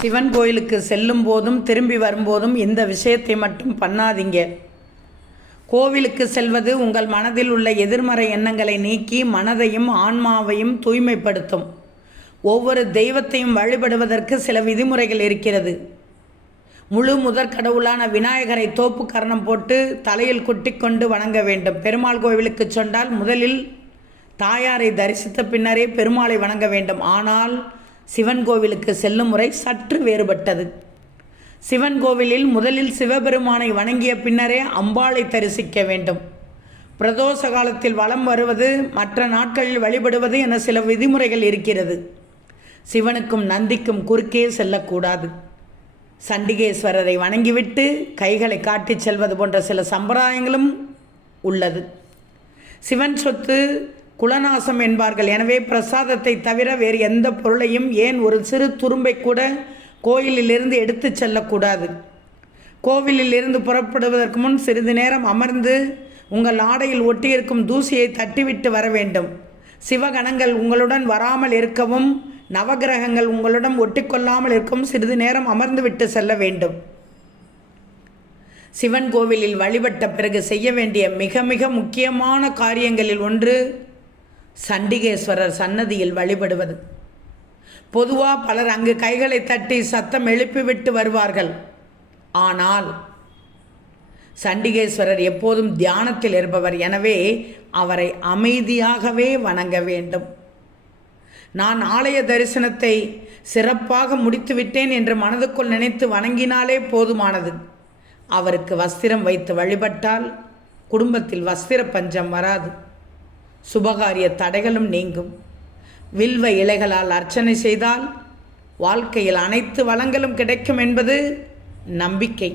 சிவன் கோயிலுக்கு செல்லும் போதும் திரும்பி வரும்போதும் இந்த விஷயத்தை மட்டும் பண்ணாதீங்க. கோவிலுக்கு செல்வது உங்கள் மனதில் உள்ள எதிர்மறை எண்ணங்களை நீக்கி மனதையும் ஆன்மாவையும் தூய்மைப்படுத்தும். ஒவ்வொரு தெய்வத்தையும் வழிபடுவதற்கு சில விதிமுறைகள் இருக்கிறது. முழு முதற் கடவுளான விநாயகரை தோப்பு கரணம் போட்டு தலையில் குட்டி கொண்டு வணங்க வேண்டும். பெருமாள் கோவிலுக்கு சென்றால் முதலில் தாயாரை தரிசித்த பின்னரே பெருமாளை வணங்க வேண்டும். ஆனால் சிவன் கோவிலுக்கு செல்லும் முறை சற்று வேறுபட்டது. சிவன் கோவிலில் முதலில் சிவபெருமானை வணங்கிய பின்னரே அம்பாளை தரிசிக்க வேண்டும். பிரதோஷ காலத்தில் வலம் வருவது, மற்ற நாட்களில் வழிபடுவது என சில விதிமுறைகள் இருக்கிறது. சிவனுக்கும் நந்திக்கும் குறுக்கே செல்லக்கூடாது. சண்டிகேஸ்வரரை வணங்கிவிட்டு கைகளை காட்டிச் செல்வது போன்ற சில சம்பிரதாயங்களும் உள்ளது. சிவன் சொத்து குலநாசம் என்பார்கள். எனவே பிரசாதத்தை தவிர வேறு எந்த பொருளையும், ஏன் ஒரு சிறு துரும்பை கூட கோயிலிலிருந்து எடுத்து செல்லக்கூடாது. கோவிலில் இருந்து புறப்படுவதற்கு முன் சிறிது நேரம் அமர்ந்து உங்கள் ஆடையில் ஒட்டியிருக்கும் தூசியை தட்டிவிட்டு வர வேண்டும். சிவகணங்கள் உங்களுடன் வராமல் இருக்கவும், நவகிரகங்கள் உங்களுடன் ஒட்டிக்கொள்ளாமல் இருக்கவும் சிறிது நேரம் அமர்ந்து விட்டு செல்ல வேண்டும். சிவன் கோவிலில் வழிபட்ட பிறகு செய்ய வேண்டிய மிக மிக முக்கியமான காரியங்களில் ஒன்று சண்டிகேஸ்வரர் சன்னதியில் வழிபடுவது. பொதுவாக பலர் அங்கு கைகளை தட்டி சத்தம் எழுப்பிவிட்டு வருவார்கள். ஆனால் சண்டிகேஸ்வரர் எப்போதும் தியானத்தில் இருப்பவர். எனவே அவரை அமைதியாகவே வணங்க வேண்டும். நான் ஆலய தரிசனத்தை சிறப்பாக முடித்துவிட்டேன் என்று மனதுக்குள் நினைத்து வணங்கினாலே போதுமானது. அவருக்கு வஸ்திரம் வைத்து வழிபட்டால் குடும்பத்தில் வஸ்திர பஞ்சம் வராது, சுபகாரிய தடைகளும் நீங்கும். வில்வ இலைகளால் அர்ச்சனை செய்தால் வாழ்க்கையில் அனைத்து வளங்களும் கிடைக்கும் என்பது நம்பிக்கை.